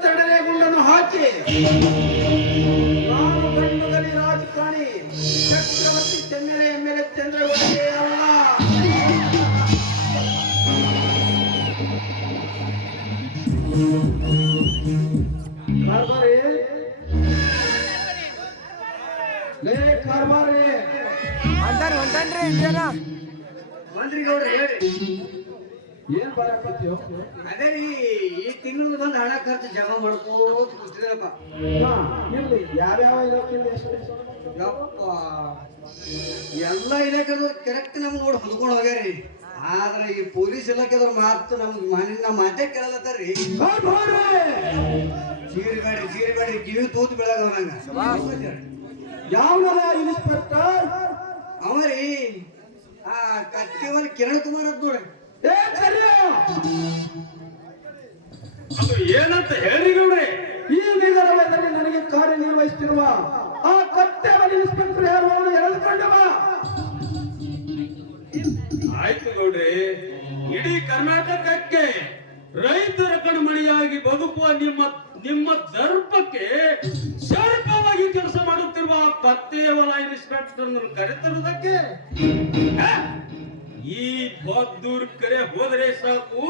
ಮೂವತ್ತೆರಡನೇ ಗುಂಡನ್ನು ಹಾಕಿ ನಾನು ಗಂಡುಗಲಿ ರಾಜಕಾರಣಿ ಚಕ್ರವರ್ತಿ ಚೆಮ್ಮೆಲೆ ಎಮ್ಮೆಲೆ ಚಂದ್ರವಳ್ಳಿಯೇ ಅಲ್ಲ. ಕಾರ್ಬಾರಿ ಲೇ ಕಾರ್ಬಾರಿ ಹೊಂಟನ್ರಿ ಇಂಡಿಯಾನ ಮಂತ್ರಿಗೌಡ್ರು ಹೇಳಿ ಏನ್ ಬರಕತ್ತೀಯೋ? ಅದೇ ರೀ ಈ ತಿಂಗಳು ಬಂದು ಹಣ ಖರ್ಚು ಜಮಾ ಮಾಡ್ಕೋತ ಕೂತಿದ್ರಪ್ಪ. ಇರ್ಲಿ ಯಾವ್ಯಾವ ಇಲಾಖೆಯಲ್ಲಿ ಎಷ್ಟು ಯಪ್ಪ ಎಲ್ಲ ಇಲಾಖೆದು ಕರೆಕ್ಟ್ ನಮ್ಗೆ ನೋಡಿ ಹೊಂದ್ಕೊಂಡು ಹೋಗ್ಯಾರಿ. ಆದ್ರೆ ಈ ಪೊಲೀಸ್ ಇಲಾಖೆದವ್ರು ಮಾತು ನಮ್ಮ ಮಾತೇ ಕೇಳಲತ್ತಾರ್ರಿ. ಚೀರಿಬೇಡ್ರಿ ಕಿವಿ ತೂತು ಬೆಳಗವ ನಂಗ. ಯಾವ ಇನ್ಸ್ಪೆಕ್ಟರ್ ಅವರಿ ಆ ಕತ್ತಿವಲ್ ಕಿರಣ್ ಕುಮಾರ್ ಅಂತ ನೋಡ್ರಿ. ಅದು ಏನಂತ ಹೇಳ್ರಿ ಗೌಡ್ರಿ? ಈ ನಗರದಲ್ಲಿ ನನಗೆ ಕಾರ್ಯನಿರ್ವಹಿಸುತ್ತಿರುವ ಆ ಕತ್ತೇವಲ್ ಇನ್ಸ್ಪೆಕ್ಟರ್ ಯಾರು ಅವನು ಎಳೆದುಕೊಂಡವ. ಆಯ್ತು ಗೌಡ್ರಿ, ಇಡೀ ಕರ್ನಾಟಕಕ್ಕೆ ರೈತರ ಕಣ್ಮಣಿಯಾಗಿ ಬದುಕುವ ನಿಮ್ಮ ದರ್ಪಕ್ಕೆ ಸರ್ಪವಾಗಿ ಕೆಲಸ ಮಾಡುತ್ತಿರುವ ಕತ್ತೇವಲ ಇನ್ಸ್ಪೆಕ್ಟರ್ ಕರೆತರುವುದಕ್ಕೆ ಈ ಬದ್ದೂರ್ ಕರೆ ಹೋದರೆ ಸಾಕು,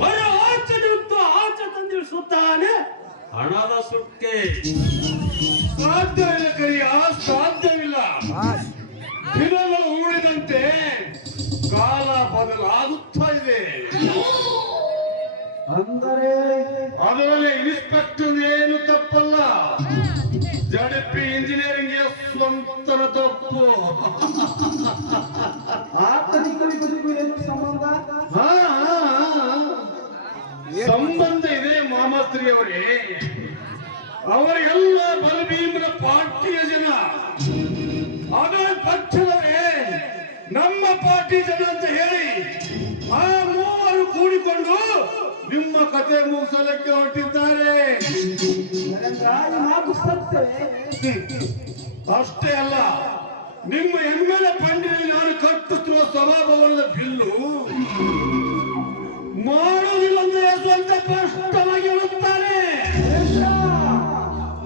ಹೊರ ಆಚೆ ನಿಂತು ಆಚೆ ತಂದಿಳಿಸುತ್ತಾನೆ ಹಣದ ಸುಕ್ಕೆ. ಸಾಧ್ಯವಿಲ್ಲ ಕರಿಯ, ಸಾಧ್ಯವಿಲ್ಲ. ದಿನಗಳು ಉಳಿದಂತೆ ಕಾಲ ಬದಲಾಗುತ್ತಾ ಇದೆ. ಅಂದರೆ ಅದರಲ್ಲಿ ಇನ್ಸ್ಪೆಕ್ಟರ್ ಏನು ತಪ್ಪಲ್ಲ, ಜಡಪಿ ಇಂಜಿನಿಯರಿಂಗ್ ಸ್ವಂತನ ತಪ್ಪು. ಆತನಿಗೂ ಏನು ಸಂಬಂಧ? ಸಂಬಂಧ ಇದೆ ಮಾಮಾಸ್ತ್ರಿ ಅವರೇ. ಅವರೆಲ್ಲ ಬಲಭೀಮನ ಪಾರ್ಟಿಯ ಜನ, ಅದರ ಪಕ್ಷದವರೇ ನಮ್ಮ ಪಾರ್ಟಿ ಜನ ಅಂತ ಹೇಳಿ ಆ ಮೂವರು ಕೂಡಿಕೊಂಡು ನಿಮ್ಮ ಕತೆ ಮುಗಿಸಲಿಕ್ಕೆ ಹೊರಟಿದ್ದಾರೆ. ಅಷ್ಟೇ ಅಲ್ಲ, ನಿಮ್ಮ ಎಮ್ಮೆಲೆ ಪಂಡಿನಲ್ಲಿ ನಾನು ಕಟ್ಟುತ್ತಿರುವ ಸಭಾಭವನದ ಬಿಲ್ಲು ಮಾಡುವುದಿಲ್ಲ ಅಂದ್ರೆ ಸ್ವಂತ ಸ್ಪಷ್ಟವಾಗಿ ಹೇಳುತ್ತಾರೆ.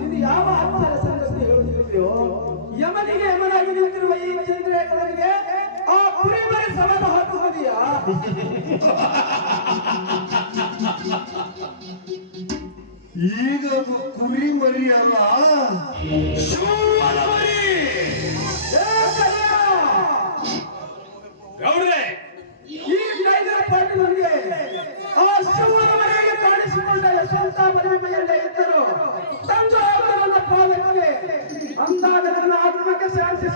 ಇದು ಯಾವ ಹತ್ತರ ಸಂಗತಿ ಹೇಳುತ್ತಿದೆಯೋ? ಯಮನಿಗೆ ಯಮನಾಗಿ ನಿಂತಿರುವ ಈ ಚಂದ್ರೇಕರನಿಗೆ ಆ ಕುರಿಮರಿ ಸವಾಲು ಹಾಕುವುದಿಯಾ? ಈಗ ಅದು ಕುರಿ ಮರಿ ಅಲ್ಲ, ಶಿವನ ಮರಿ. ಗೌಡ್ರೆ, ಈ ಟೈಗರ್ ಪಾಟೀಲರಿಗೆ ಆ ಶಿವನ ಮನೆಗೆ ಕಾಣಿಸಿಕೊಂಡ ಯಶವಂತ ಮನೆ ಮನೆಯಲ್ಲೇ ಇದ್ದರು. ತಂದು ನನ್ನ ಪಾದಕ್ಕೆ ಅಂದಾಗ ನನ್ನ ಆತ್ಮಕ್ಕೆ ಶಾಂತಿ